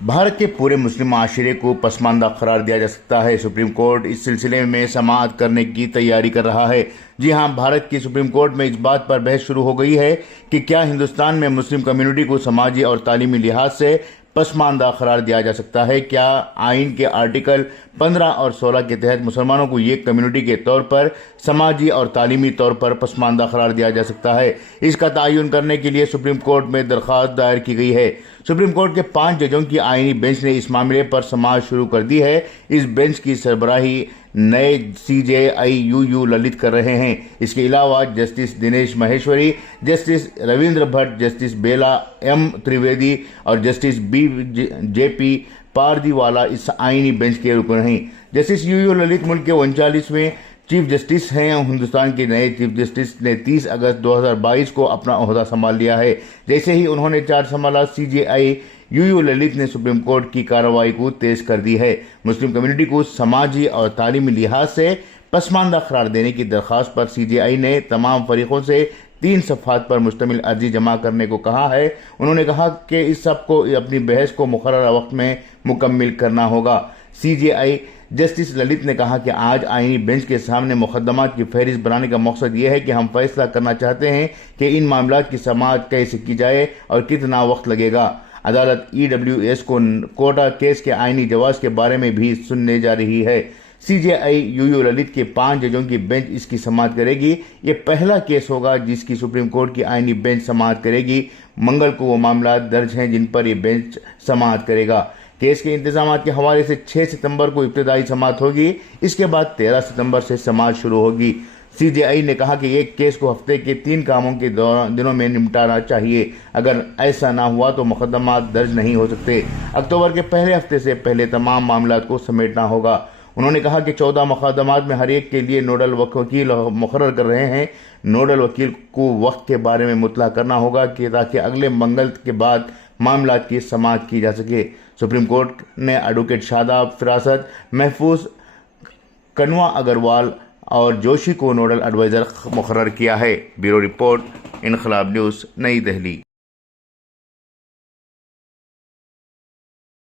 भारत के पूरे मुस्लिम माशरे को पसमानदा करार दिया जा सकता है। सुप्रीम कोर्ट इस सिलसिले में समाअत करने की तैयारी कर रहा है। जी हां, भारत की सुप्रीम कोर्ट में इस बात पर बहस शुरू हो गई है कि क्या हिंदुस्तान में मुस्लिम कम्युनिटी को समाजी और तालीमी लिहाज से पसमानदा करार दिया जा सकता है। क्या आइन के आर्टिकल 15 और 16 के तहत मुसलमानों को ये कम्युनिटी के तौर पर समाजी और तालीमी तौर पर पसमानदा करार दिया जा सकता है। इसका तयन करने के लिए सुप्रीम कोर्ट में दरख्वास्त दायर की गई है। सुप्रीम कोर्ट के 5 जजों की आईनी बेंच ने इस मामले पर समाअत शुरू कर दी है। इस बेंच की सरबराही नए CJI ललित कर रहे हैं। इसके अलावा justice Dinesh Maheshwari, justice Ravindra Bhat, justice Bela M Trivedi और जस्टिस JP पारदीवाला इस आईनी बेंच के रुकन हैं। जस्टिस ललित मुल्क के 39वें चीफ जस्टिस हैं। हिंदुस्तान के नए चीफ जस्टिस ने 30 अगस्त 2022 को अपना ओहदा संभाल लिया है। जैसे ही उन्होंने चार्ज संभाला, CJI ललित ने सुप्रीम कोर्ट की कार्रवाई को तेज कर दी है। मुस्लिम कम्युनिटी को समाजी और तालीमी लिहाज से पसमानदा करार देने की दरख्वास्त पर CJI ने तमाम फरीकों से 3 सफ़हात पर मुश्तमिल अर्जी जमा करने को कहा है। उन्होंने कहा कि इस सब को अपनी बहस को मुकर्ररा वक्त में मुकम्मिल करना होगा। CJI जस्टिस ललित ने कहा कि आज आईनी बेंच के सामने मुकदमात की फहरिस्त बनाने का मकसद ये है कि हम फैसला करना चाहते हैं कि इन मामलात की समाअत कैसे की जाए और कितना वक्त लगेगा। अदालत EWS को कोटा केस के आईनी जवाज के बारे में भी सुनने जा रही है। CJI ललित के 5 जजों की बेंच इसकी समाअत करेगी। ये पहला केस होगा जिसकी सुप्रीम कोर्ट की आईनी बेंच समाअत करेगी। मंगल को वो मामला दर्ज हैं जिन पर ये बेंच समाअत करेगा। केस के इंतजाम के हवाले से 6 सितंबर को इब्तदाई समाअत होगी। इसके बाद 13 सितंबर से समाअत शुरू होगी। CJI ने कहा कि एक केस को हफ्ते के 3 कामों के दिनों में निपटाना चाहिए। अगर ऐसा ना हुआ तो मुकदमा दर्ज नहीं हो सकते। अक्टूबर के पहले हफ्ते से पहले तमाम मामलात को समेटना होगा। उन्होंने कहा कि 14 मुकदमात में हर एक के लिए नोडल वकील मुकर्रर कर रहे हैं। नोडल वकील को वक्त के बारे में मुतला करना होगा कि ताकि अगले मंगल के बाद मामलात की समाअत की जा सके। सुप्रीम कोर्ट ने एडवोकेट शादाब फिरासत, महफूज कनवा अग्रवाल और जोशी को नोडल एडवाइजर मुकर्रर किया है। ब्यूरो रिपोर्ट, इनकलाब न्यूज़, नई दिल्ली।